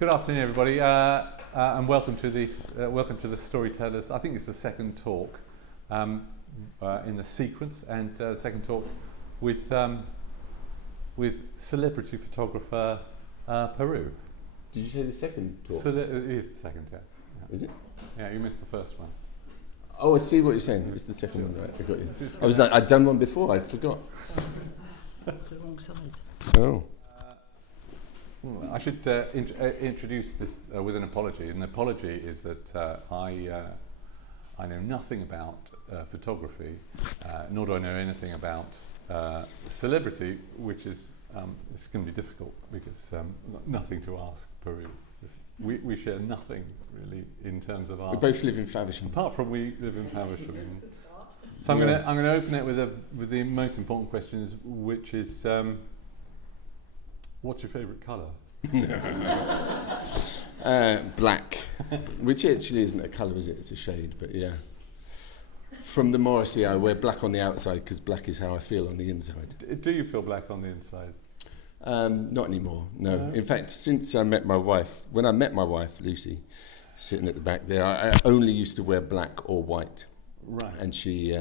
Good afternoon, everybody, and welcome to the Storytellers. I think it's the second talk in the sequence, and the second talk with celebrity photographer Perou. Did you say the second talk? It is the second, yeah. Is it? Yeah, you missed the first one. Oh, I see what you're saying. It's the second one, right? I got you. I was like, I'd done one before. I forgot. That's the wrong side. Oh. I should introduce this with an apology. An apology is that I know nothing about photography, nor do I know anything about celebrity, which is it's going to be difficult because nothing to ask Perou. We share nothing really in terms of art. We both live in Faversham. Apart from we live in Faversham. So I'm going to open it with the most important questions, which is. What's your favourite colour? Black, which actually isn't a colour, is it? It's a shade, but yeah. From the Morrissey, I wear black on the outside because black is how I feel on the inside. Do you feel black on the inside? Not anymore, no. In fact, since I met my wife, when I met my wife, Lucy, sitting at the back there, I only used to wear black or white. Right. And she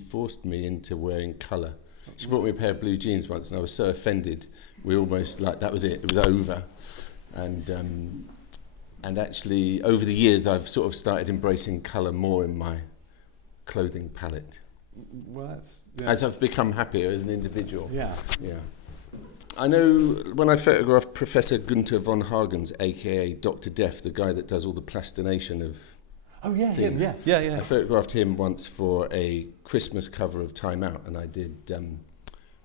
forced me into wearing colour. She brought me a pair of blue jeans once, and I was so offended. We almost that was it. It was over, and actually over the years I've sort of started embracing colour more in my clothing palette. Well, as I've become happier as an individual. Yeah. Yeah. I know when I photographed Professor Gunther von Hagens, aka Dr. Death, the guy that does all the plastination of. Oh yeah, things. him. Yeah. I photographed him once for a Christmas cover of Time Out, and I did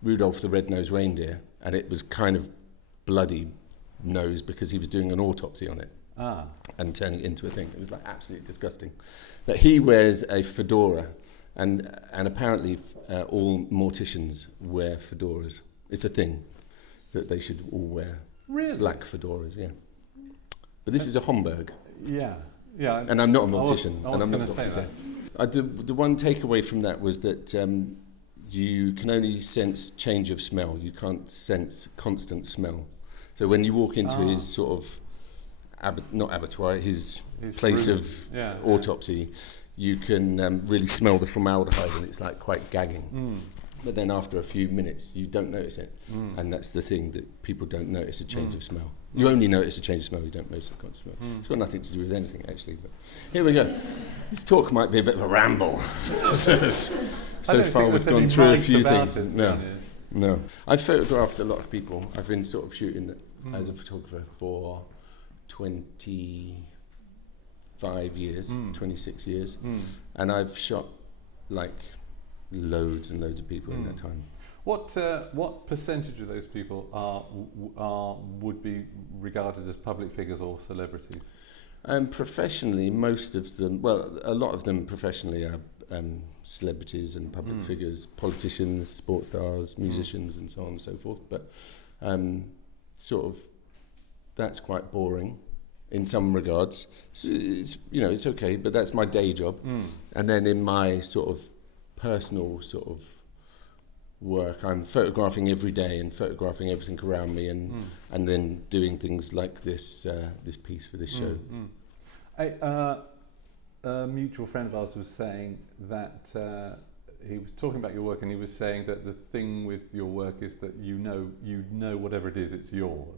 Rudolph the Red-Nosed Reindeer, and it was kind of bloody nose because he was doing an autopsy on it and turning it into a thing. It was like absolutely disgusting. But he wears a fedora, and apparently all morticians wear fedoras. It's a thing that they should all wear. Really? Black fedoras, yeah. But this is a Homburg. Yeah. Yeah. And I'm not a mortician, and I'm not Dr. Death. The one takeaway from that was that you can only sense change of smell. You can't sense constant smell. So when you walk into his sort of, not abattoir, his place room. of autopsy, you can really smell the formaldehyde, and it's like quite gagging. But then after a few minutes, you don't notice it. And that's the thing, that people don't notice a change of smell. You only notice a change of smell, you don't notice a constant smell. It's got nothing to do with anything, actually. But here we go. This talk might be a bit of a ramble. So far we've gone through a few things. No. I've photographed a lot of people. I've been sort of shooting as a photographer for 25 years, 26 years. And I've shot like loads and loads of people in that time. What percentage of those people would be regarded as public figures or celebrities? Professionally, most of them, well, a lot of them professionally are celebrities and public figures, politicians, sports stars, musicians, and so on and so forth. But sort of, that's quite boring in some regards. It's okay, but that's my day job. And then in my sort of personal sort of work, I'm photographing every day and photographing everything around me, and then doing things like this piece for this show. A mutual friend of ours was saying that he was talking about your work, and he was saying that the thing with your work is that you know whatever it is, it's yours,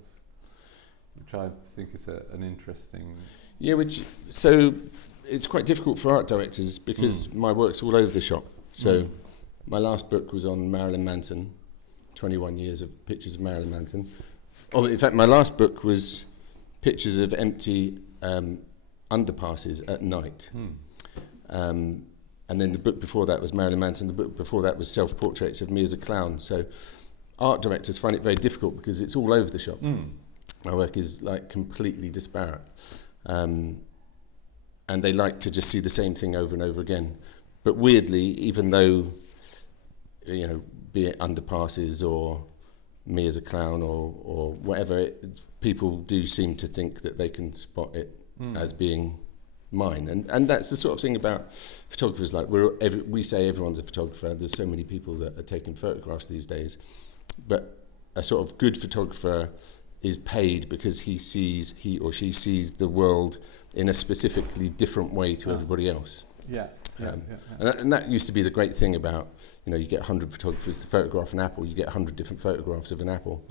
which I think is an interesting. Yeah, so it's quite difficult for art directors because my work's all over the shop. So my last book was on Marilyn Manson, 21 years of pictures of Marilyn Manson. Oh, in fact, my last book was pictures of empty underpasses at night. And then the book before that was Marilyn Manson. The book before that was self-portraits of me as a clown. So art directors find it very difficult because it's all over the shop. My work is like completely disparate. And they like to just see the same thing over and over again. But weirdly, even though, be it underpasses or me as a clown or whatever, people do seem to think that they can spot it as being mine. And that's the sort of thing about photographers. Like we say everyone's a photographer. There's so many people that are taking photographs these days. But a sort of good photographer is paid because he or she sees the world in a specifically different way to everybody else. And that used to be the great thing about, you get 100 photographers to photograph an apple, you get 100 different photographs of an apple.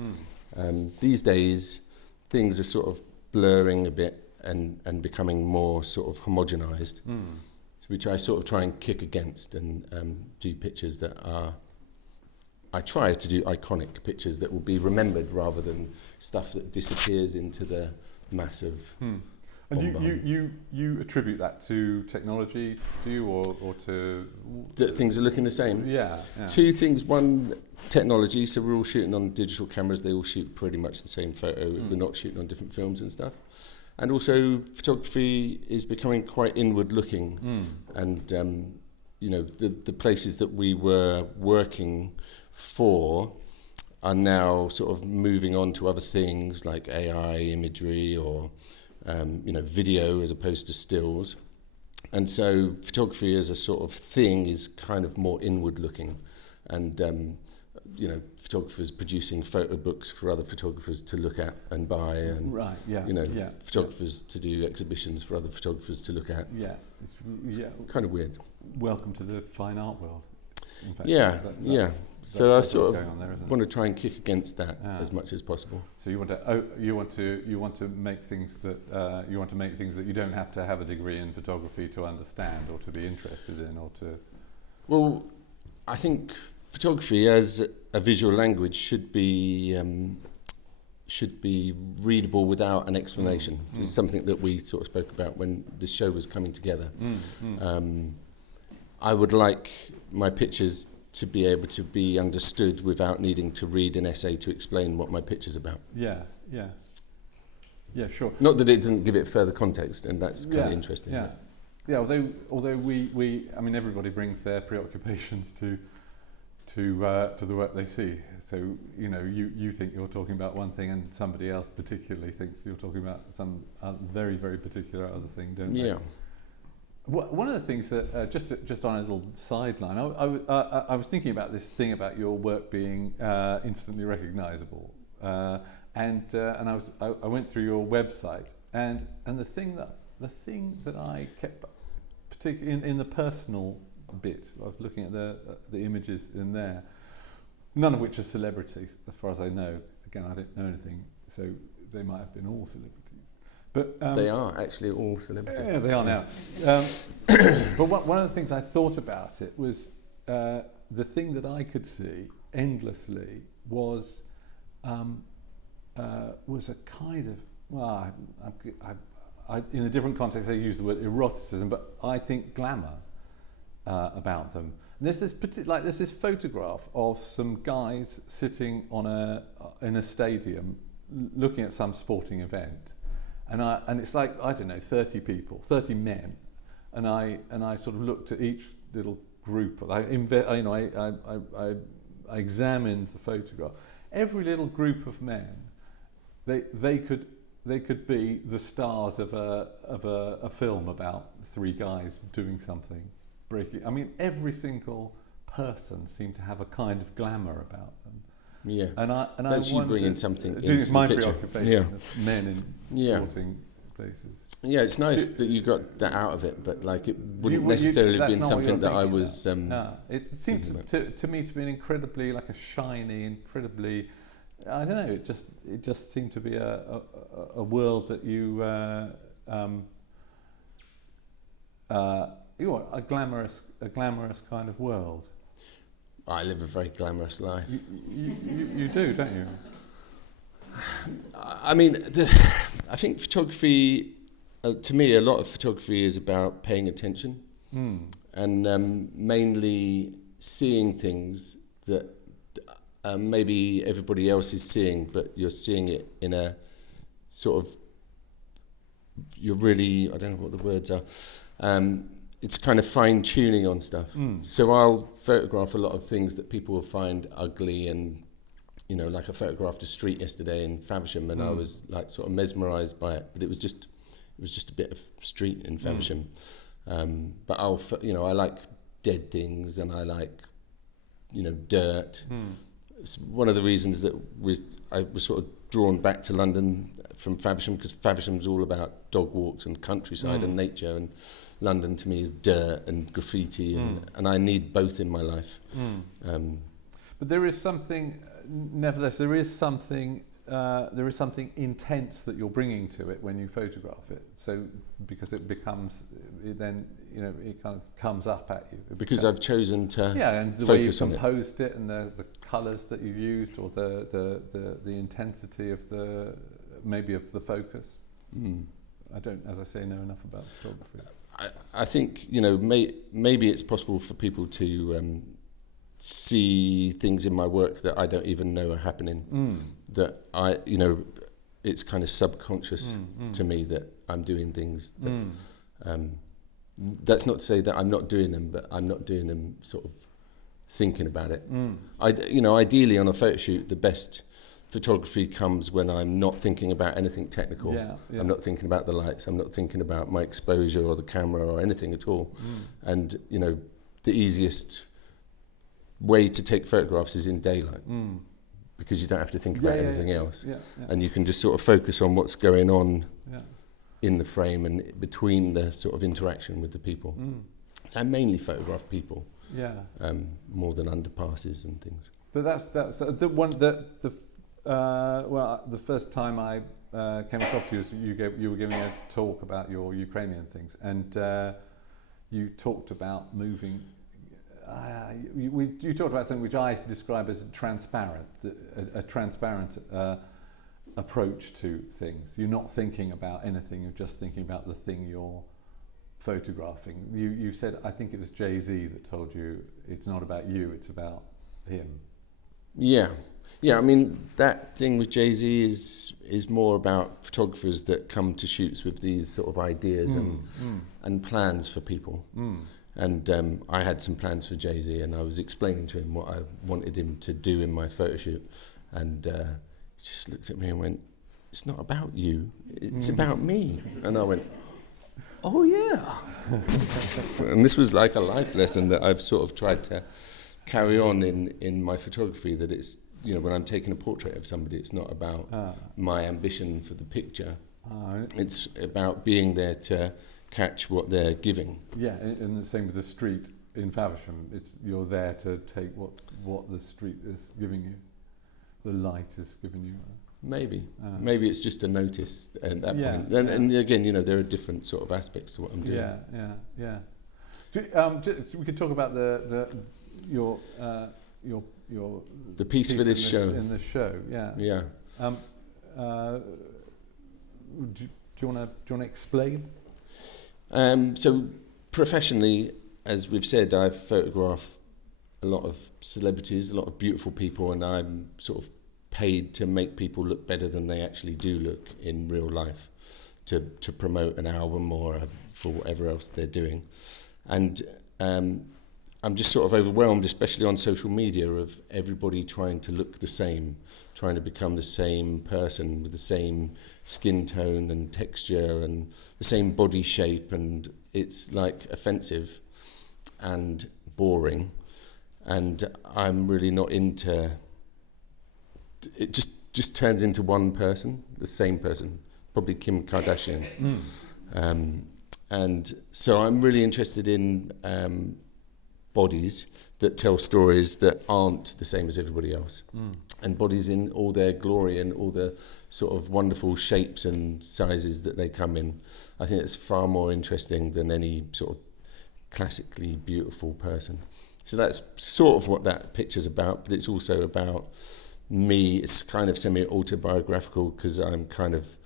These days, things are sort of blurring a bit and becoming more sort of homogenized, which I sort of try and kick against and do pictures that are... I try to do iconic pictures that will be remembered rather than stuff that disappears into the massive... And you attribute that to technology, do you, or to... That things are looking the same? Yeah. Two things. One, technology. So we're all shooting on digital cameras. They all shoot pretty much the same photo. We're not shooting on different films and stuff. And also, photography is becoming quite inward-looking. And, the places that we were working for are now sort of moving on to other things like AI imagery or... video as opposed to stills. And so photography as a sort of thing is kind of more inward looking. And, photographers producing photo books for other photographers to look at and buy. And, photographers to do exhibitions for other photographers to look at. It's kind of weird. Welcome to the fine art world. In fact, So I sort of want to try and kick against that as much as possible. So you want to make things that you don't have to have a degree in photography to understand or to be interested in or to. Well, I think photography as a visual language should be readable without an explanation. It's something that we sort of spoke about when this show was coming together. I would like my pictures to be able to be understood without needing to read an essay to explain what my picture's about. Yeah, sure. Not that it doesn't give it further context, and that's kind of interesting. Yeah. Although we, I mean, everybody brings their preoccupations to the work they see. So you think you're talking about one thing, and somebody else particularly thinks you're talking about some very, very particular other thing, don't they? Yeah. One of the things that, just on a little sideline, I was thinking about this thing about your work being instantly recognizable, and I went through your website, and the thing that I kept, particularly in the personal bit, I was looking at the images in there, none of which are celebrities, as far as I know. Again, I don't know anything, so they might have been all celebrities. But, they are actually all celebrities. Yeah, they are now. But one of the things I thought about it was the thing that I could see endlessly was a kind of in a different context I use the word eroticism, but I think glamour about them. And there's this photograph of some guys sitting in a stadium looking at some sporting event. And it's like, I don't know, 30 people, 30 men, and I sort of looked at each little group. I examined the photograph. Every little group of men, they could be the stars of a film about three guys doing something, breaking. I mean, every single person seemed to have a kind of glamour about them. Yeah, and that's you bringing something into it's my the picture. preoccupation of men in sporting places. Yeah, it's nice that you got that out of it, but like it wouldn't necessarily have been something that I was. It seems to me to be an incredibly like a shiny, incredibly. I don't know. It just seemed to be a world that you want a glamorous kind of world. I live a very glamorous life. You do, don't you? I mean, I think photography, to me, a lot of photography is about paying attention and mainly seeing things that maybe everybody else is seeing, but you're seeing it in a sort of, you're really, I don't know what the words are, it's kind of fine-tuning on stuff. So I'll photograph a lot of things that people will find ugly, and like I photographed a street yesterday in Faversham, and I was like sort of mesmerised by it, but it was just a bit of street in Faversham. But I like dead things, and I like dirt. It's one of the reasons that I was sort of drawn back to London from Faversham, because Faversham's all about dog walks and countryside and nature, and London to me is dirt and graffiti, and I need both in my life. But there is something, nevertheless, there is something intense that you're bringing to it when you photograph it. So because it becomes, it then, you know, it kind of comes up at you. Because I've chosen to and the way you focus on it. composed it, and the colours that you used, or the intensity of the focus. I don't, as I say, know enough about photography. I think, you know, maybe it's possible for people to see things in my work that I don't even know are happening. That you know, it's kind of subconscious to me that I'm doing things that, that's not to say that I'm not doing them, but I'm not doing them sort of thinking about it. You know, ideally on a photo shoot, the best photography comes when I'm not thinking about anything technical. I'm not thinking about the lights, I'm not thinking about my exposure or the camera or anything at all. And, you know, the easiest way to take photographs is in daylight, because you don't have to think about anything else. And you can just sort of focus on what's going on in the frame and between the sort of interaction with the people. So I mainly photograph people, more than underpasses and things. But that's the one the first time I came across you, you were giving a talk about your Ukrainian things, and you talked about moving. You talked about something which I describe as a transparent approach to things. You're not thinking about anything; you're just thinking about the thing you're photographing. You said, I think it was Jay-Z that told you it's not about you; it's about him. Yeah. I mean, that thing with Jay-Z is more about photographers that come to shoots with these sort of ideas and plans for people. And I had some plans for Jay-Z, and I was explaining to him what I wanted him to do in my photo shoot, and he just looked at me and went, "It's not about you, it's about me." And I went, "Oh yeah." And this was like a life lesson that I've sort of tried to carry on in my photography, that it's, you know, when I'm taking a portrait of somebody, it's not about my ambition for the picture. It's about being there to catch what they're giving. Yeah, and the same with the street in Faversham. You're there to take what the street is giving you, the light is giving you. Maybe it's just a notice at that point. And again, you know, there are different sort of aspects to what I'm doing. We could talk about your the piece for this show. In the show, do you want to explain? So professionally, as we've said, I photograph a lot of celebrities, a lot of beautiful people, and I'm sort of paid to make people look better than they actually do look in real life, to promote an album or for whatever else they're doing. And I'm just sort of overwhelmed, especially on social media, of everybody trying to look the same, trying to become the same person with the same skin tone and texture and the same body shape, and it's like offensive and boring, and I'm really not into it. Just turns into one person, the same person, probably Kim Kardashian. And so I'm really interested in bodies that tell stories that aren't the same as everybody else, and bodies in all their glory and all the sort of wonderful shapes and sizes that they come in. I think it's far more interesting than any sort of classically beautiful person. So that's sort of what that picture's about, but it's also about me. It's kind of semi-autobiographical, because I'm kind of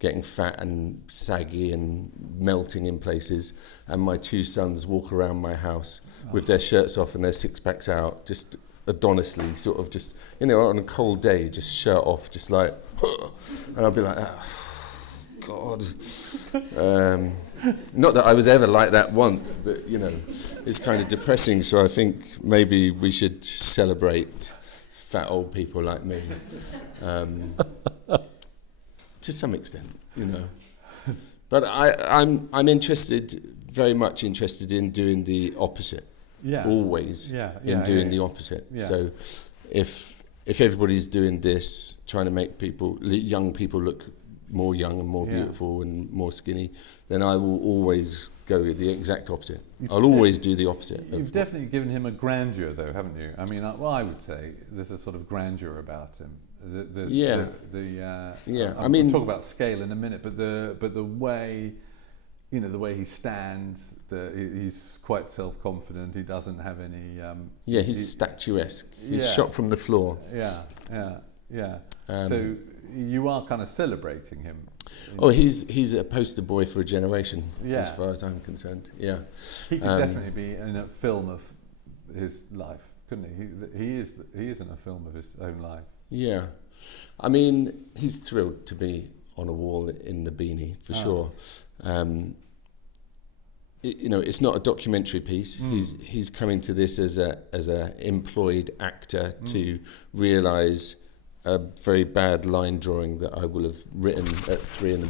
getting fat and saggy and melting in places, and my two sons walk around my house with their shirts off and their six-packs out, just Adoniously, sort of just, you know, on a cold day, just shirt off, just like, and I'll be like, oh, God. Not that I was ever like that once, but, you know, it's kind of depressing, so I think maybe we should celebrate fat old people like me. To some extent, you know, but I'm very much interested in doing the opposite. Always in doing the opposite. So if everybody's doing this, trying to make young people look more young and more beautiful and more skinny, then I will always go the exact opposite. I'll always do the opposite. You've definitely given him a grandeur, though, haven't you? I mean, I would say there's a sort of grandeur about him. I mean, we'll talk about scale in a minute, but the way, the way he stands, he's quite self-confident. He doesn't have any. He's statuesque. He's shot from the floor. So you are kind of celebrating him. He's a poster boy for a generation, as far as I'm concerned. Yeah, he could definitely be in a film of his life, couldn't he? He is in a film of his own life. Yeah, I mean, he's thrilled to be on a wall in the beanie for sure. It's not a documentary piece. He's coming to this as a employed actor to realise a very bad line drawing that I will have written at 3 a.m.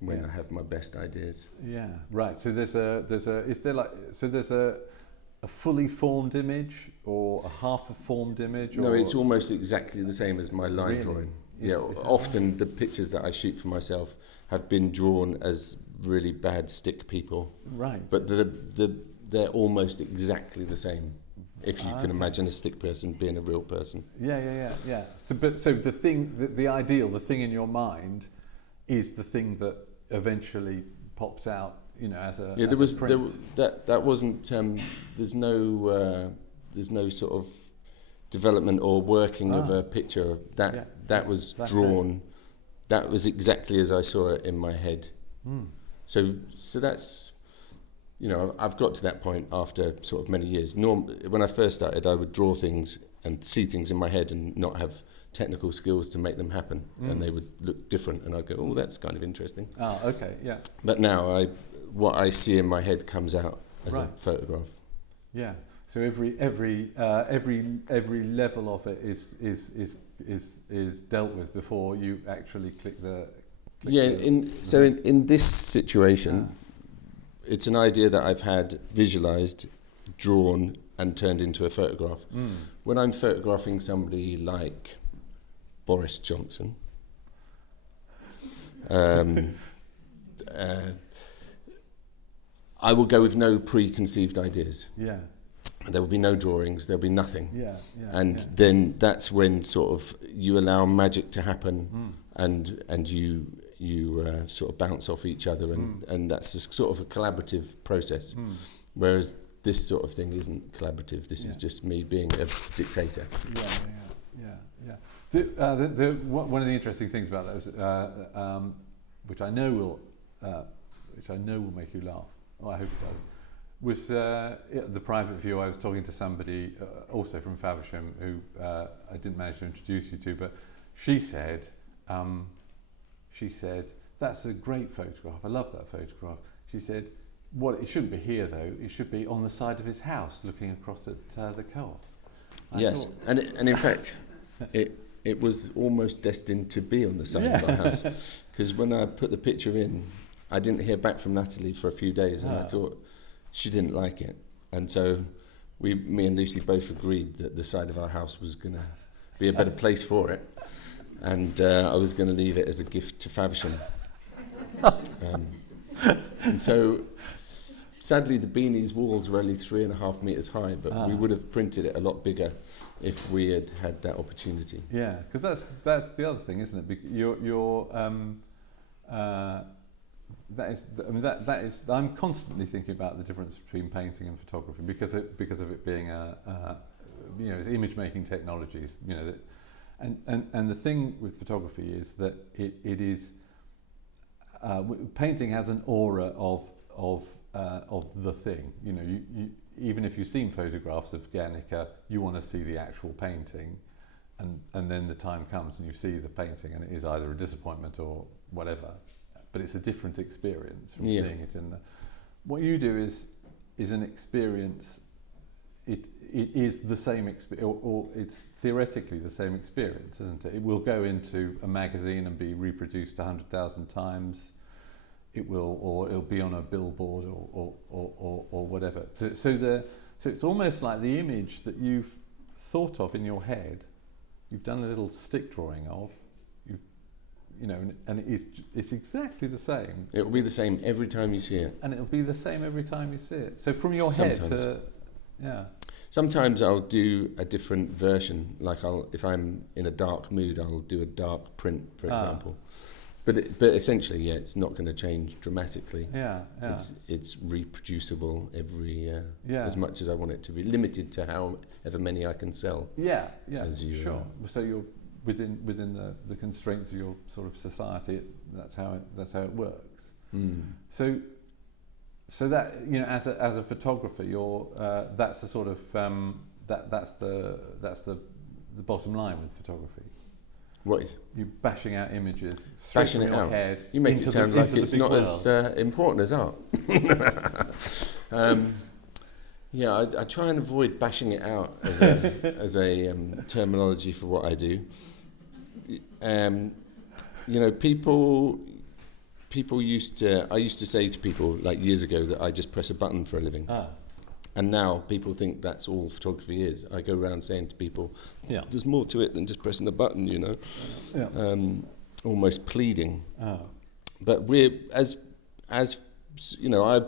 When I have my best ideas. Yeah, right. So there's a fully formed image or a half a formed image? No, it's almost exactly the same as my line drawing. Often the pictures that I shoot for myself have been drawn as really bad stick people. Right. But they're almost exactly the same. If you can imagine a stick person being a real person. Yeah. So the thing, the ideal, the thing in your mind, is the thing that eventually pops out, as a print. That wasn't. There's no sort of development or working of a picture. That was drawn. That was exactly as I saw it in my head. So that's. I've got to that point after sort of many years. When I first started, I would draw things and see things in my head and not have technical skills to make them happen, and they would look different, and I'd go, "Oh, that's kind of interesting." Oh, okay, yeah. But now, what I see in my head comes out as a photograph. Yeah. So every level of it is dealt with before you actually click the. In this situation. It's an idea that I've had visualised, drawn, and turned into a photograph. When I'm photographing somebody like Boris Johnson, I will go with no preconceived ideas. Yeah. There will be no drawings, there'll be nothing. Then that's when sort of you allow magic to happen and you sort of bounce off each other, and that's sort of a collaborative process. Whereas this sort of thing isn't collaborative. This is just me being a dictator. One of the interesting things about that, which I know will make you laugh. I hope it does. Was the private view. I was talking to somebody also from Faversham who I didn't manage to introduce you to, but she said, "That's a great photograph. I love that photograph." She said, "It shouldn't be here though. It should be on the side of his house, looking across at the co-op." Yes, and in fact, it was almost destined to be on the side of our house, because when I put the picture in, I didn't hear back from Natalie for a few days, and I thought she didn't like it, and so me and Lucy both agreed that the side of our house was going to be a better place for it. And I was going to leave it as a gift to Faversham. And so, sadly, the beanie's walls were only 3.5 meters high, but we would have printed it a lot bigger if we had had that opportunity. Yeah, because that's the other thing, isn't it? That is. I'm constantly thinking about the difference between painting and photography because of it being it's image-making technologies. And the thing with photography is that it is painting has an aura of the thing. You even if you've seen photographs of Guernica, you want to see the actual painting, and then the time comes and you see the painting, and it is either a disappointment or whatever. But it's a different experience from seeing it in the. What you do is an experience. It is the same experience, or it's theoretically the same experience, isn't it? It will go into a magazine and be reproduced 100,000 times. It'll be on a billboard or whatever. So it's almost like the image that you've thought of in your head you've done a little stick drawing of, and it's exactly the same. It will be the same every time you see it. And it'll be the same every time you see it. So from your head to, Sometimes I'll do a different version. Like if I'm in a dark mood, I'll do a dark print, for example. But essentially, it's not going to change dramatically. It's reproducible as much as I want it to be, limited to however many I can sell. Sure. So you're within the constraints of your sort of society. That's how it works. So that, as a photographer, you're that's the sort of that's the bottom line with photography. What is? You bashing out images, bashing it out. Head you make it sound like it's not as important as art. I try and avoid bashing it out as a terminology for what I do. People used to say to people like years ago that I just press a button for a living. And now people think that's all photography is. I go around saying to people, there's more to it than just pressing the button, almost pleading. But we're, as I was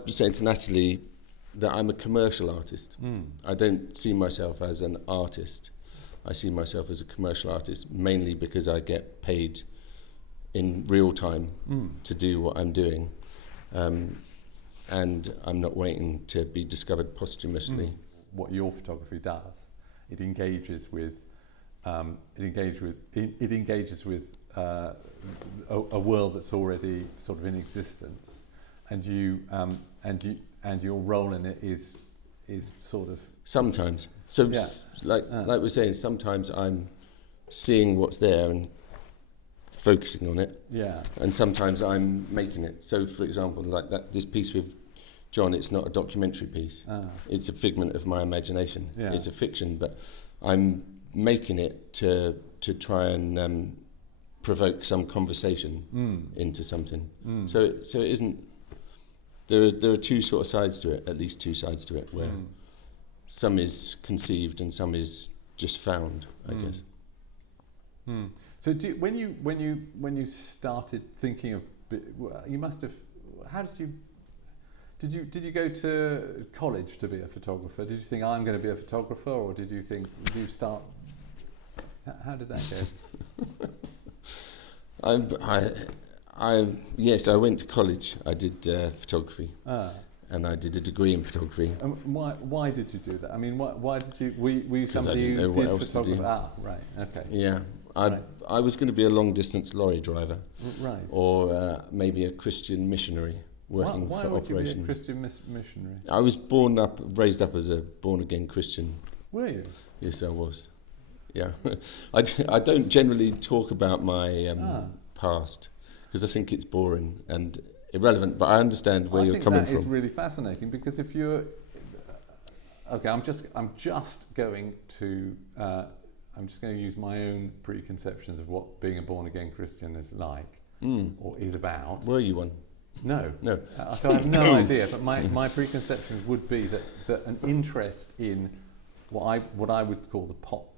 saying to Natalie, that I'm a commercial artist. I don't see myself as an artist. I see myself as a commercial artist, mainly because I get paid in real time to do what I'm doing. And I'm not waiting to be discovered posthumously. What your photography does, it engages with a world that's already sort of in existence, and your role in it is sort of sometimes. So like we're saying, sometimes I'm seeing what's there and focusing on it, and sometimes I'm making it. So for example, like this piece with John, it's not a documentary piece. It's a figment of my imagination. It's a fiction, but I'm making it to try and provoke some conversation into something. So it isn't. There are two sort of sides to it, at least two sides to it, where some is conceived and some is just found, I guess. So when you started thinking of, you must have. How did you? Did you go to college to be a photographer? Did you think I'm going to be a photographer, or did you start? How did that go? Yes, I went to college. I did photography, and I did a degree in photography. Why did you do that? I mean, why did you? Were you somebody I didn't know who what did else to do. Right. Okay. Yeah, I was going to be a long distance lorry driver, or maybe a Christian missionary. Working why for would operation. You be a Christian missionary? I was raised up as a born-again Christian. Were you? Yes, I was. Yeah. I don't generally talk about my past because I think it's boring and irrelevant, but I understand where you're coming from. That is really fascinating, because if you're... Okay, I'm just going to use my own preconceptions of what being a born-again Christian is like, or is about. Were you one? No. So I have no idea, but my preconceptions would be that an interest in what I would call the pop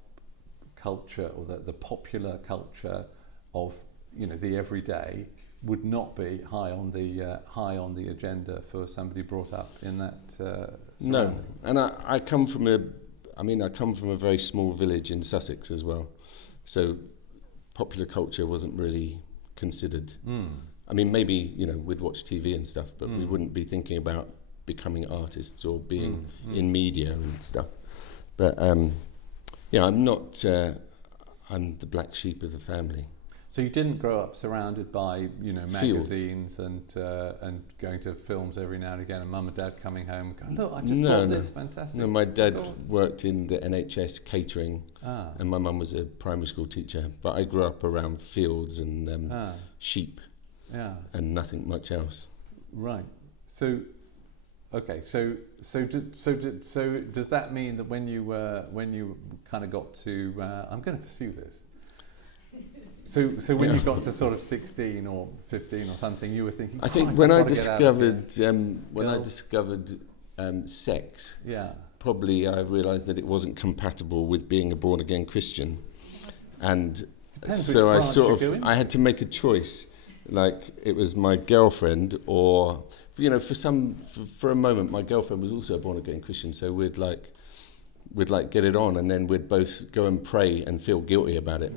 culture, or the popular culture of the everyday, would not be high on the agenda for somebody brought up in that. No, and I come from a very small village in Sussex as well, so popular culture wasn't really considered. I mean, maybe, we'd watch TV and stuff, but we wouldn't be thinking about becoming artists or being in media and stuff. But, I'm not, I'm the black sheep of the family. So you didn't grow up surrounded by, magazines and going to films every now and again, and mum and dad coming home and going, look, I just bought this, fantastic. No, my dad worked in the NHS catering, and my mum was a primary school teacher, but I grew up around fields and sheep. And nothing much else. Right. So, okay. So does that mean that when you kind of got to I'm going to pursue this. So when you got to sort of 16 or 15 or something, you were thinking. I think when I discovered sex, probably I realised that it wasn't compatible with being a born again Christian. And Depends so which I branch sort you of, go in. I had to make a choice. Like it was my girlfriend, or for a moment, my girlfriend was also a born again Christian. So we'd get it on, and then we'd both go and pray and feel guilty about it.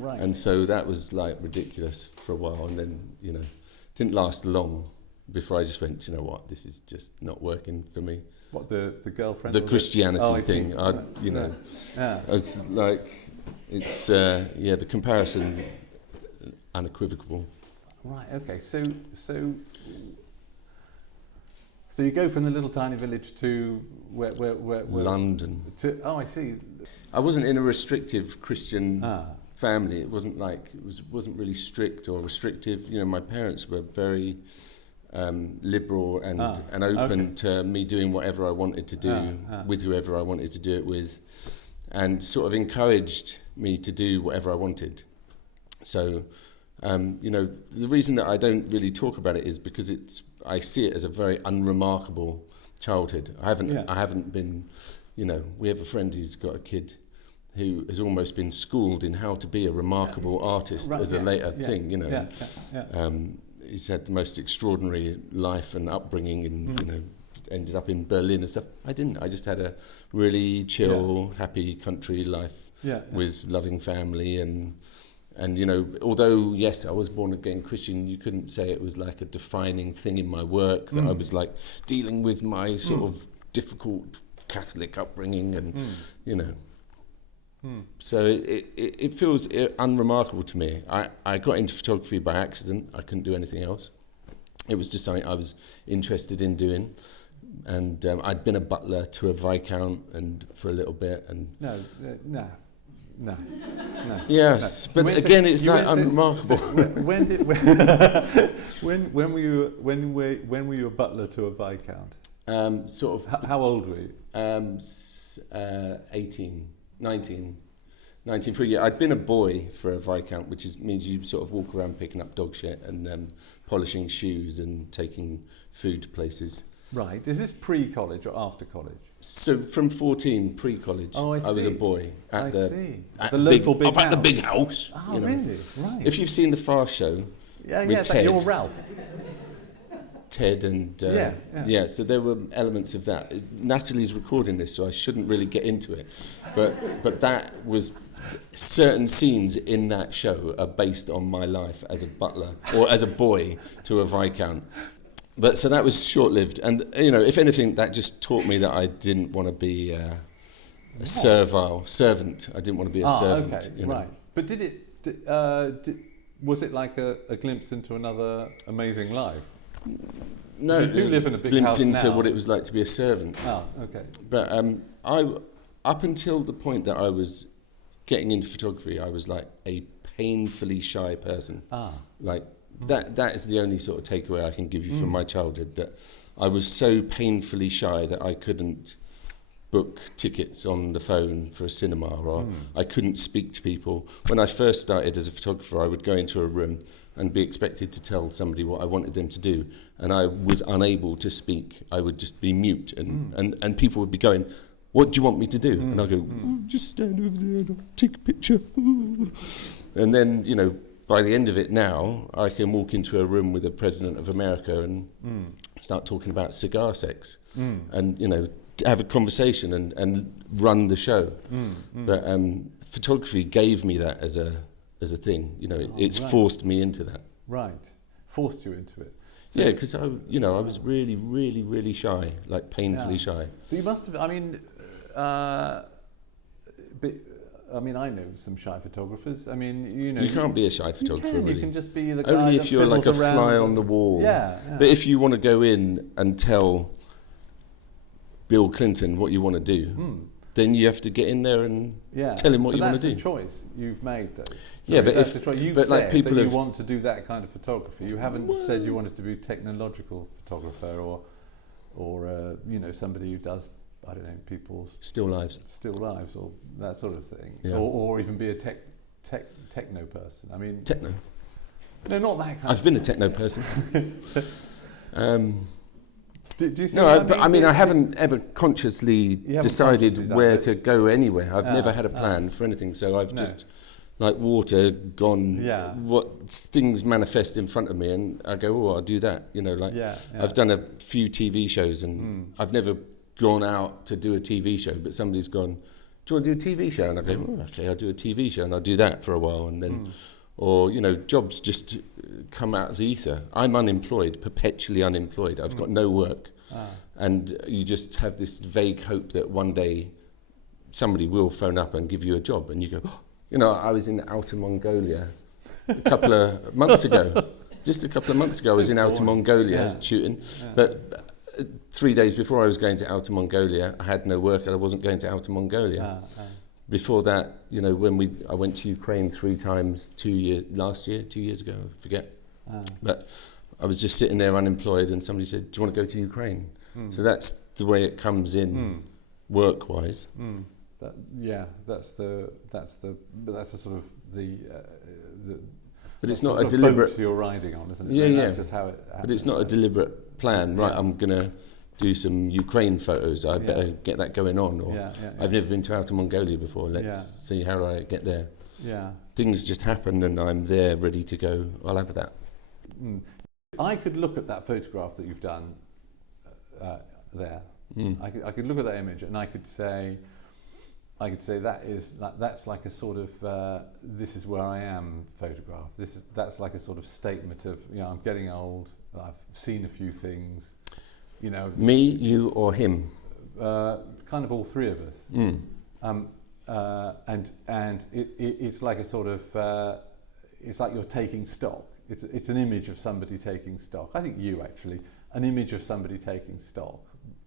Right. And so that was like ridiculous for a while, and then didn't last long before I just went, you know what, this is just not working for me. What, the girlfriend? The was it? Christianity Oh, I see. thing, Yeah. it's like it's the comparison unequivocal. Right. Okay. So you go from the little tiny village to where London. I see. I wasn't in a restrictive Christian Ah. family. It wasn't like wasn't really strict or restrictive. My parents were very liberal and open to me doing whatever I wanted to do with whoever I wanted to do it with, and sort of encouraged me to do whatever I wanted. So, the reason that I don't really talk about it is because I see it as a very unremarkable childhood. I haven't been, we have a friend who's got a kid who has almost been schooled in how to be a remarkable artist as a later thing, He's had the most extraordinary life and upbringing and, ended up in Berlin and stuff. I didn't. I just had a really chill, happy country life with loving family and although, yes, I was born again Christian, you couldn't say it was like a defining thing in my work that I was like dealing with my sort of difficult Catholic upbringing and, So it feels unremarkable to me. I got into photography by accident. I couldn't do anything else. It was just something I was interested in doing. And I'd been a butler to a viscount and for a little bit. And No. Yes, no. but again, it's not unremarkable. When were you a butler to a viscount? How old were you? 18, 19 for a year. I'd been a boy for a viscount, which means you sort of walk around picking up dog shit and polishing shoes and taking food to places. Right. Is this pre-college or after college? So from 14, pre-college, I was a boy at the local big house. At the big house. Oh, really? Right. If you've seen the Far Show, with Ted, you're Ralph. Ted and so there were elements of that. Natalie's recording this, so I shouldn't really get into it, but that was certain scenes in that show are based on my life as a butler or as a boy to a viscount. But so that was short-lived, and if anything, that just taught me that I didn't want to be a servile servant. I didn't want to be a servant. Okay, right. But was it like a glimpse into another amazing life? No, you do live in a big glimpse house into now. what it was like to be a servant. Oh, okay. But up until the point that I was getting into photography, I was like a painfully shy person. That is the only sort of takeaway I can give you from my childhood, that I was so painfully shy that I couldn't book tickets on the phone for a cinema, or I couldn't speak to people. When I first started as a photographer, I would go into a room and be expected to tell somebody what I wanted them to do, and I was unable to speak. I would just be mute, and people would be going, "What do you want me to do?" And I'd go, "Just stand over there and I'll take a picture." And then, by the end of it now, I can walk into a room with the President of America and start talking about cigar sex and, have a conversation and run the show. But photography gave me that as a thing. It's forced me into that. Right. Forced you into it. So Yeah, because I was really, really, really shy, like painfully shy. But you must have, I know some shy photographers. You can't be a shy photographer, really. You can just be the guy Only that if you're like a fiddles around fly on the wall. Yeah. But if you want to go in and tell Bill Clinton what you want to do, then you have to get in there and tell him what you want to do. That's a choice you've made, though. Yeah, but that's you've but said like people that you have, want to do that kind of photography. You haven't said you wanted to be a technological photographer or somebody who does, I don't know, people's still lives or that sort of thing, Yeah. or even be a techno person. Techno. No, not that kind. I've been a techno person. Do you see? No, I haven't ever consciously decided where to go anywhere. I've never had a plan for anything, so I've just like water gone. Yeah. What things manifest in front of me, and I go, oh, I'll do that. You know, like I've done a few TV shows, and I've never gone out to do a TV show, but somebody's gone, do you want to do a TV show? And I go, oh, okay, I'll do a TV show, and I'll do that for a while, and then, or, you know, jobs just come out of the ether. I'm unemployed, perpetually unemployed. I've got no work. And you just have this vague hope that one day somebody will phone up and give you a job, and you go, oh. You know, I was in Outer Mongolia a couple of months ago. Just a couple of months ago, I was in Outer Mongolia shooting. But 3 days before I was going to Outer Mongolia, I had no work and I wasn't going to Outer Mongolia. Before that, you know, when I went to Ukraine 3 times, 2 years ago, I forget. But I was just sitting there unemployed, and somebody said, do you want to go to Ukraine? So that's the way it comes in work-wise. That's the sort of the. But it's not a deliberate. You're riding on, isn't it? Yeah. That's just how it happens. But it's not a deliberate plan. Right, I'm gonna do some Ukraine photos. I better get that going on. Or I've never been to Outer Mongolia before. Let's see how I get there. Yeah. Things just happen, and I'm there, ready to go. I'll have that. I could look at that photograph that you've done there. I could look at that image, and I could say that's like a sort of this is where I am photograph. That's like a sort of statement of, you know, I'm getting old. I've seen a few things, you know. Me, you, or him? Kind of all three of us. And it's like a sort of it's like you're taking stock. It's an image of somebody taking stock. I think you actually an image of somebody taking stock.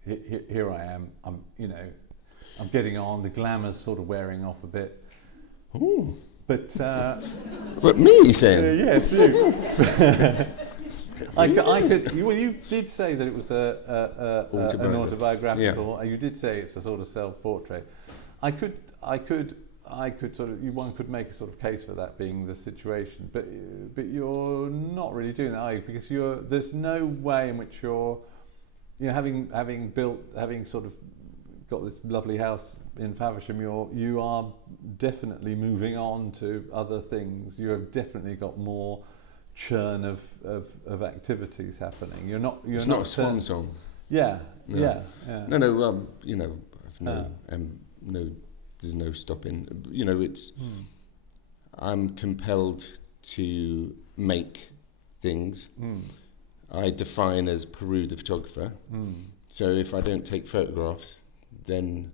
Here I am. I'm getting on. The glamour's sort of wearing off a bit. Ooh. But me, you saying? Yeah, it's you. I could. Well, you did say that it was an autobiographical. Yeah. You did say it's a sort of self-portrait. I could sort of. One could make a sort of case for that being the situation, but you're not really doing that, are you? Because there's no way in which you're, you know, having sort of got this lovely house in Faversham, you are definitely moving on to other things. You have definitely got more churn of activities happening. It's not a swan song. Yeah. No. Yeah. No. You know, there's no stopping. You know, it's. I'm compelled to make things. I define as Perou the photographer. So if I don't take photographs, then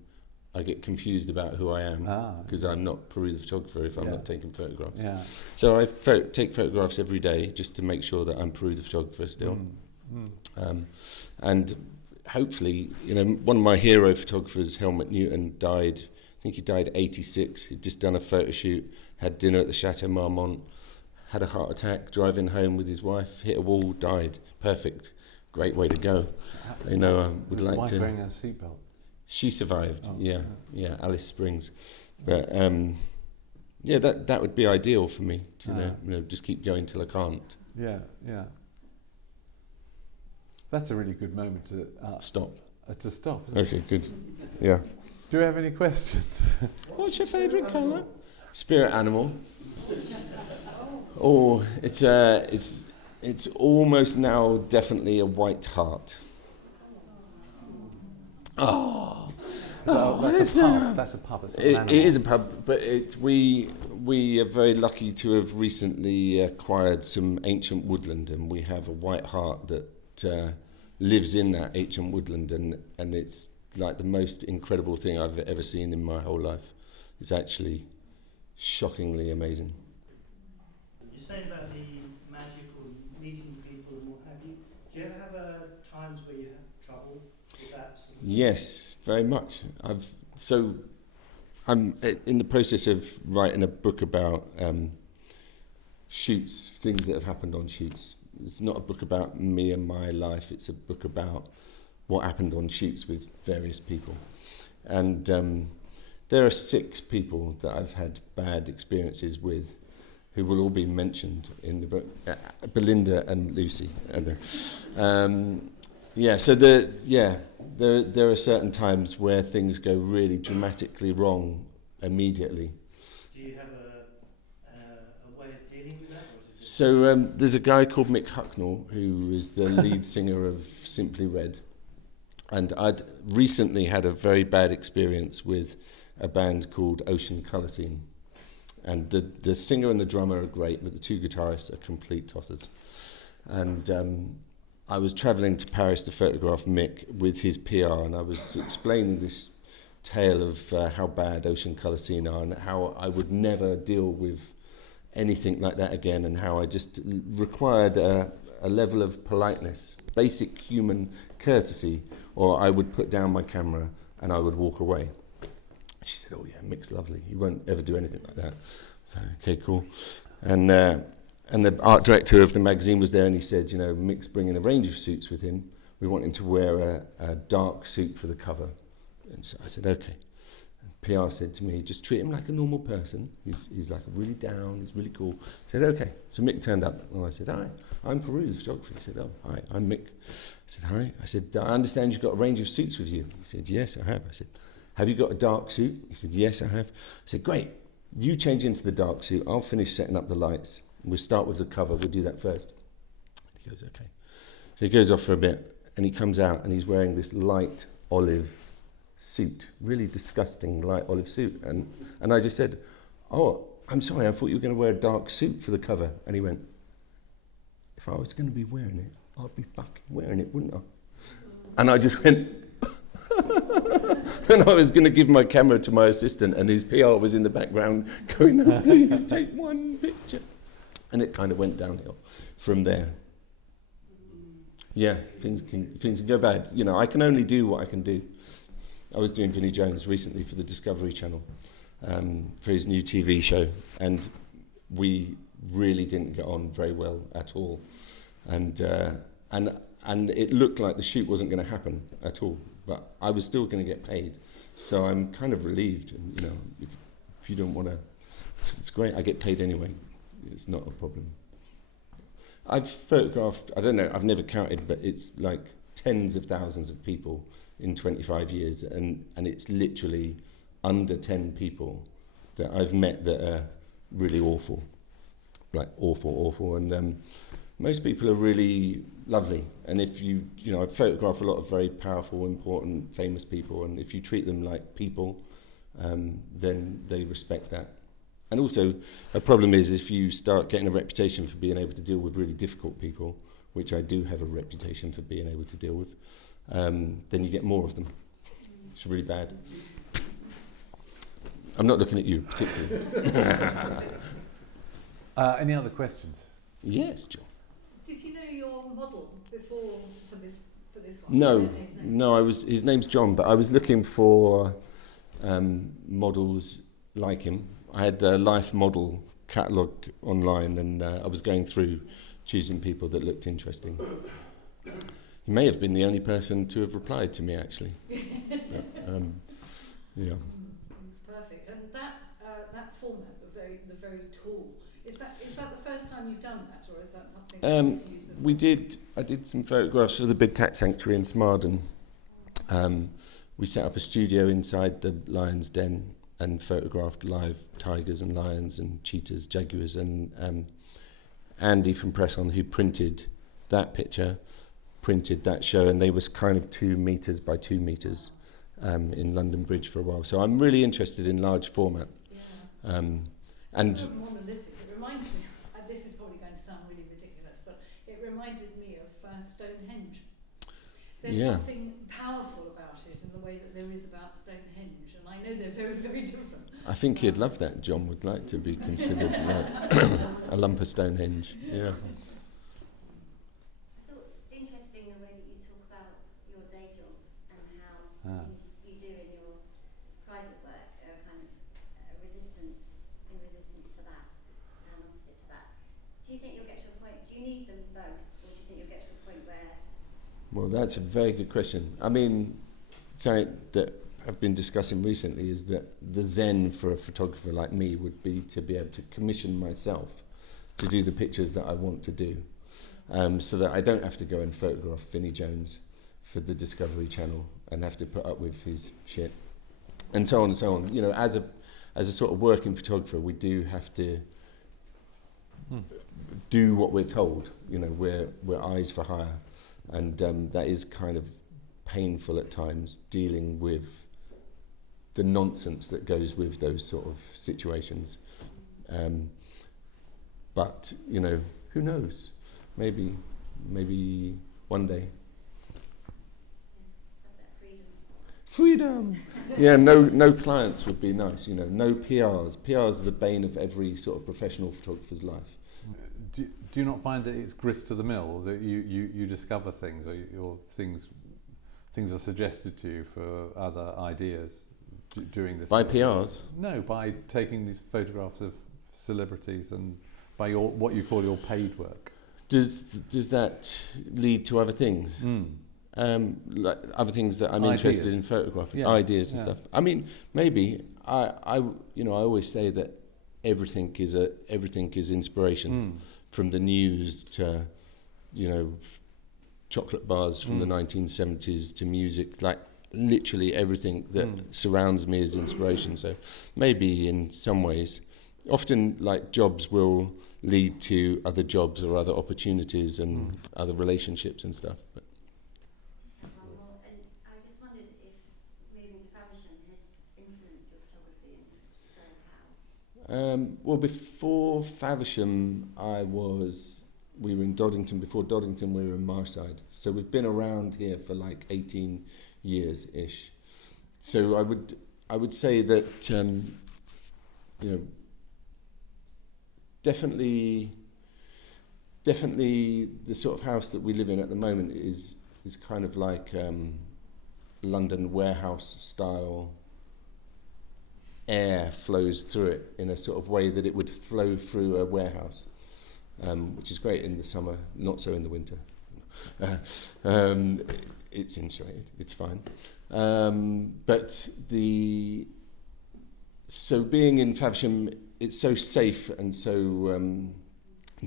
I get confused about who I am, because I'm not Perou the photographer if I'm not taking photographs. Yeah. So I take photographs every day just to make sure that I'm Perou the photographer still. And hopefully, you know, one of my hero photographers, Helmut Newton, died. I think he died at 86. He'd just done a photo shoot, had dinner at the Chateau Marmont, had a heart attack driving home with his wife, hit a wall, died. Perfect. Great way to go. You know, would like wife to. Wearing a seatbelt? She survived. Yeah, Alice Springs. But that would be ideal for me to you know just keep going till I can't. Yeah. That's a really good moment to stop. To stop. Okay, good. Yeah. Do you have any questions? What's your favourite colour? Spirit animal. Oh, it's almost now definitely a white heart. That's a pub. That's a pub. It is a pub, but we are very lucky to have recently acquired some ancient woodland, and we have a white hart that lives in that ancient woodland, and it's like the most incredible thing I've ever seen in my whole life. It's actually shockingly amazing. You say about the magic or meeting people and what have you. Do you ever have times where you have trouble with that sort of thing? Yes, very much. I'm in the process of writing a book about shoots, things that have happened on shoots. It's not a book about me and my life. It's a book about what happened on shoots with various people. And there are 6 people that I've had bad experiences with, who will all be mentioned in the book. Belinda and Lucy. There are certain times where things go really dramatically wrong immediately. Do you have So there's a guy called Mick Hucknall who is the lead singer of Simply Red, and I'd recently had a very bad experience with a band called Ocean Colour Scene, and the singer and the drummer are great, but the two guitarists are complete tossers. And I was travelling to Paris to photograph Mick with his PR, and I was explaining this tale of how bad Ocean Colour Scene are and how I would never deal with anything like that again, and how I just required a level of politeness, basic human courtesy, or I would put down my camera and I would walk away. She said, "Oh yeah, Mick's lovely. He won't ever do anything like that." So, okay, cool. And the art director of the magazine was there, and he said, "You know, Mick's bringing a range of suits with him. We want him to wear a dark suit for the cover." And so I said, "Okay." PR said to me, "Just treat him like a normal person. He's like really down, he's really cool." I said, "Okay." So Mick turned up, and I said, "Hi, I'm Perou, the photographer." He said, "Oh, hi, I'm Mick." I said, "Hi." I said, "I understand you've got a range of suits with you." He said, "Yes, I have." I said, "Have you got a dark suit?" He said, "Yes, I have." I said, "Great, you change into the dark suit, I'll finish setting up the lights. We'll start with the cover, we'll do that first." He goes, "Okay." So he goes off for a bit, and he comes out, and he's wearing this light olive suit, really disgusting light olive suit, and I just said, "Oh, I'm sorry, I thought you were going to wear a dark suit for the cover." And he went, "If I was going to be wearing it, I'd be fucking wearing it, wouldn't I?" And I just went, and I was going to give my camera to my assistant, and his PR was in the background going, "No, please take one picture," and it kind of went downhill from there. Yeah, things can go bad. You know, I can only do what I can do. I was doing Vinnie Jones recently for the Discovery Channel, for his new TV show, and we really didn't get on very well at all, and it looked like the shoot wasn't going to happen at all, but I was still going to get paid, so I'm kind of relieved. And, you know, if you don't want to, it's great. I get paid anyway. It's not a problem. I've photographed, I don't know, I've never counted, but it's like tens of thousands of people in 25 years, and it's literally under 10 people that I've met that are really awful, like awful, and most people are really lovely, and if you know, I photograph a lot of very powerful, important, famous people, and if you treat them like people, then they respect that. And also, a problem is if you start getting a reputation for being able to deal with really difficult people, which I do have a reputation for being able to deal with, then you get more of them. It's really bad. I'm not looking at you particularly. Any other questions? Yes, John. Did you know your model before for this one? No. His name's John, but I was looking for models like him. I had a life model catalogue online, and I was going through choosing people that looked interesting. He may have been the only person to have replied to me, actually. But, yeah. It's perfect. And that format, the very tall, is that the first time you've done that, or is that something you've used before? I did some photographs for the Big Cat Sanctuary in Smarden. We set up a studio inside the lion's den and photographed live tigers and lions and cheetahs, jaguars, and Andy from Press On, who printed that picture, printed that show, and they was kind of 2 meters by 2 meters in London Bridge for a while. So I'm really interested in large format. Yeah. And it's so monolithic. It reminds me, this is probably going to sound really ridiculous, but it reminded me of Stonehenge. There's something powerful about it in the way that there is about Stonehenge, and I know they're very, very different. I think he'd love that. John would like to be considered like a lump of Stonehenge. Yeah. It's interesting the way that you talk about your day job and how things you do in your private work are kind of resistance to that and opposite to that. Do you think you'll get to a point, do you need them both, or do you think you'll get to a point where... Well, that's a very good question. I mean, something that I've been discussing recently is that the zen for a photographer like me would be to be able to commission myself to do the pictures that I want to do, so that I don't have to go and photograph Vinnie Jones for the Discovery Channel and have to put up with his shit, and so on and so on. You know, as a sort of working photographer, we do have to do what we're told. You know, we're eyes for hire, and that is kind of painful at times, dealing with the nonsense that goes with those sort of situations. But you know, who knows? Maybe one day. Freedom. Yeah, no clients would be nice. You know, no PRs. PRs are the bane of every sort of professional photographer's life. Do you not find that it's grist to the mill, that you discover things, or your things are suggested to you for other ideas during this? By PRs? No, by taking these photographs of celebrities and by what you call your paid work. Does that lead to other things? Like other things that I'm interested in photographing, ideas and stuff. I mean, maybe I always say that everything is inspiration, from the news to, you know, chocolate bars from the 1970s to music. Like literally everything that surrounds me is inspiration. So maybe in some ways, often like jobs will lead to other jobs or other opportunities and other relationships and stuff. But well, before Faversham, we were in Doddington. Before Doddington, we were in Marside. So we've been around here for like 18 years-ish. So I would say that, you know, definitely the sort of house that we live in at the moment is kind of like London warehouse style. Air flows through it in a sort of way that it would flow through a warehouse, which is great in the summer, not so in the winter. It's insulated, it's fine. So being in Faversham, it's so safe and so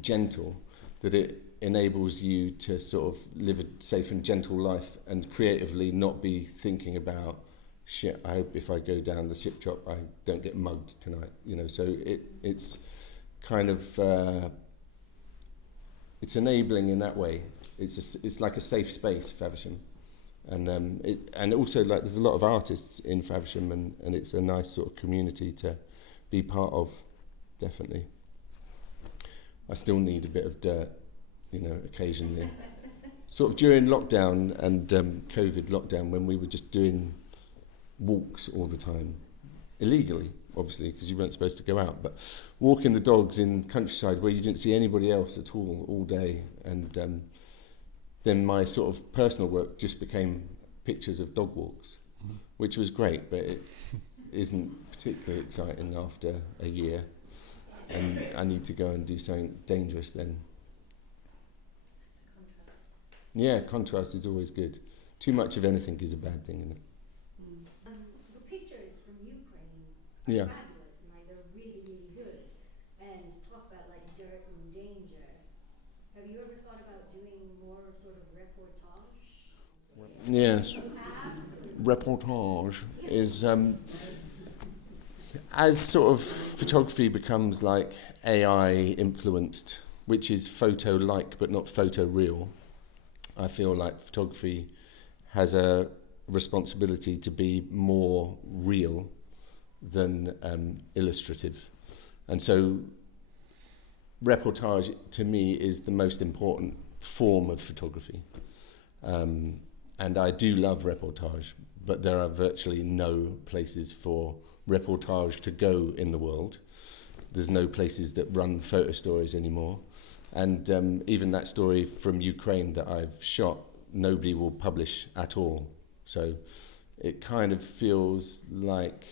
gentle that it enables you to sort of live a safe and gentle life and creatively not be thinking about, shit, I hope if I go down the ship chop I don't get mugged tonight, you know. So it's kind of it's enabling in that way. It's like a safe space, Faversham, and also like there's a lot of artists in Faversham, and it's a nice sort of community to be part of. Definitely. I still need a bit of dirt, you know, occasionally. Sort of during lockdown and COVID lockdown, when we were just doing walks all the time, illegally, obviously, because you weren't supposed to go out, but walking the dogs in countryside where you didn't see anybody else at all day, and then my sort of personal work just became pictures of dog walks, which was great, but it isn't particularly exciting after a year, and I need to go and do something dangerous then. Yeah, contrast is always good. Too much of anything is a bad thing, isn't it? The pictures from Ukraine Yeah. are fabulous, and like they're really, really good. And talk about like dirt and danger. Have you ever thought about doing more sort of reportage? Yes. Reportage is as sort of photography becomes like AI influenced, which is photo-like but not photo-real. I feel like photography has a responsibility to be more real than illustrative. And so reportage to me is the most important form of photography. And I do love reportage, but there are virtually no places for reportage to go in the world. There's no places that run photo stories anymore. And even that story from Ukraine that I've shot, nobody will publish at all. So it kind of feels like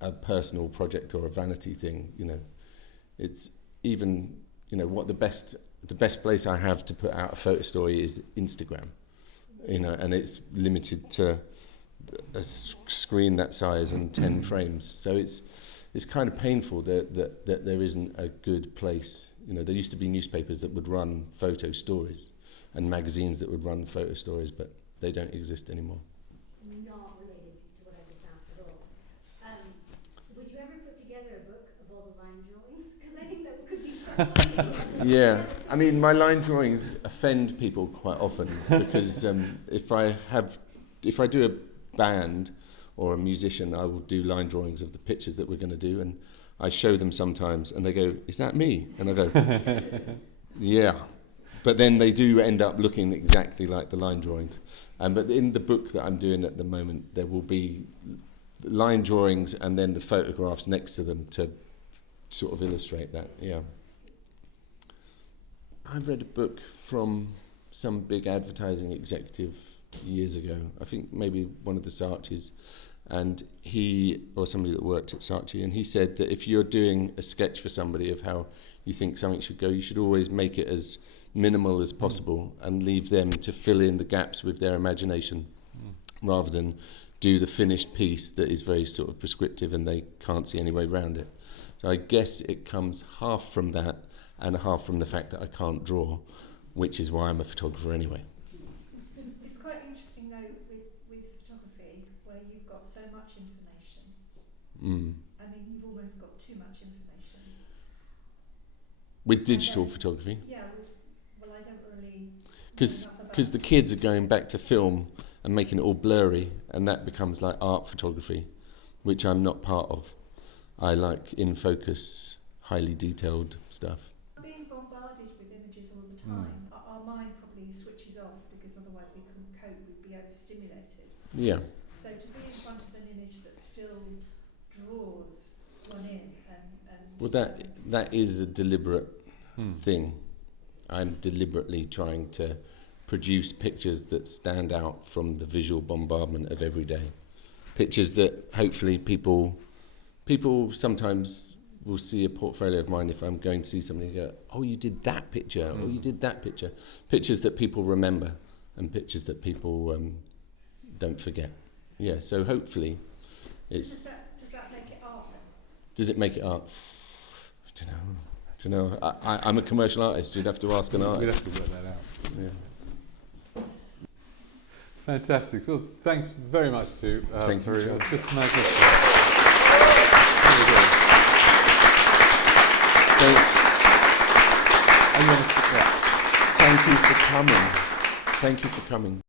a personal project or a vanity thing, you know. It's even, you know, what the best place I have to put out a photo story is Instagram, you know, and it's limited to a screen that size and 10 frames. So it's kind of painful that there isn't a good place. You know, there used to be newspapers that would run photo stories and magazines that would run photo stories, but they don't exist anymore. Not related to what I just asked at all. Would you ever put together a book of all the line drawings? Because I think that could be Yeah, I mean, my line drawings offend people quite often because if I do a band or a musician, I will do line drawings of the pictures that we're going to do, and I show them sometimes, and they go, "Is that me?" And I go, "Yeah." But then they do end up looking exactly like the line drawings. But in the book that I'm doing at the moment, there will be line drawings and then the photographs next to them to sort of illustrate that, yeah. I read a book from some big advertising executive years ago, I think maybe one of the Saatchis, and or somebody that worked at Saatchi, and he said that if you're doing a sketch for somebody of how you think something should go, you should always make it as minimal as possible and leave them to fill in the gaps with their imagination rather than do the finished piece that is very sort of prescriptive and they can't see any way around it. So I guess it comes half from that and half from the fact that I can't draw, which is why I'm a photographer anyway. It's quite interesting though with photography where you've got so much information. I mean, you've almost got too much information. With digital photography? Yeah, well I don't really... Because the kids are going back to film and making it all blurry, and that becomes like art photography, which I'm not part of. I like in focus, highly detailed stuff. Being bombarded with images all the time, our mind probably switches off because otherwise we couldn't cope, we'd be overstimulated. Yeah. So to be in front of an image that still draws one in and Well, that is a deliberate thing. I'm deliberately trying to produce pictures that stand out from the visual bombardment of every day. Pictures that hopefully people sometimes will see a portfolio of mine if I'm going to see something and go, "Oh, you did that picture, or you did that picture." Pictures that people remember and pictures that people don't forget. Yeah, so hopefully it's... Does that make it art then? Does it make it art? I don't know. I'm a commercial artist. You'd have to ask an artist. We'd have to work that out. Yeah. Fantastic. Well, thanks very much to Thank you, Perou. George. It's just magnificent. Really good. Thank you for coming. Thank you for coming.